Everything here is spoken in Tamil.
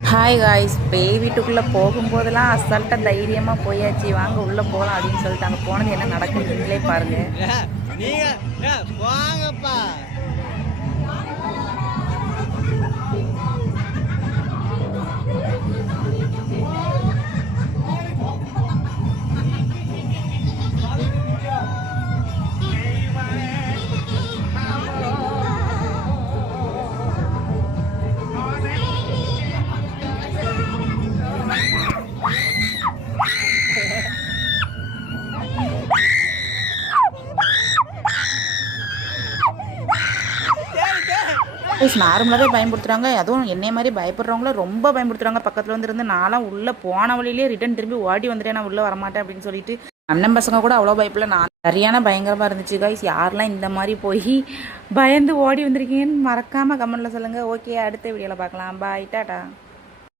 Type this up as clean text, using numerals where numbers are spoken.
ஹாய் காய்ஸ், பேய் வீட்டுக்குள்ளே போகும்போதெல்லாம் அசால்ட்டாக தைரியமாக போயாச்சு, வாங்க உள்ளே போகலாம் அப்படின்னு சொல்லிட்டு அங்கே போனது என்ன நடக்குன்னு நீங்களே பாருங்கள். நீங்க வாங்கப்பா. நார்மலாகவே பயன்படுத்துகிறாங்க, அதுவும் என்னை மாதிரி பயப்படுறவங்கள ரொம்ப பயன்படுத்துகிறாங்க. பக்கத்தில் வந்துருந்து நான்லாம் உள்ளே போன வழியிலே ரிட்டன் திரும்பி ஓடி வந்துட்டேன், நான் உள்ளே வரமாட்டேன் அப்படின்னு சொல்லிட்டு. அண்ணன் பசங்க கூட அவ்வளோ பயப்படல, நான் சரியான பயங்கரமாக இருந்துச்சு காய்ஸ். யாரெல்லாம் இந்த மாதிரி போய் பயந்து ஓடி வந்திருக்கீங்கன்னு மறக்காமல் கமெண்ட்டில் சொல்லுங்கள். ஓகே, அடுத்த வீடியோவில் பார்க்கலாம். பாய், டாட்டா.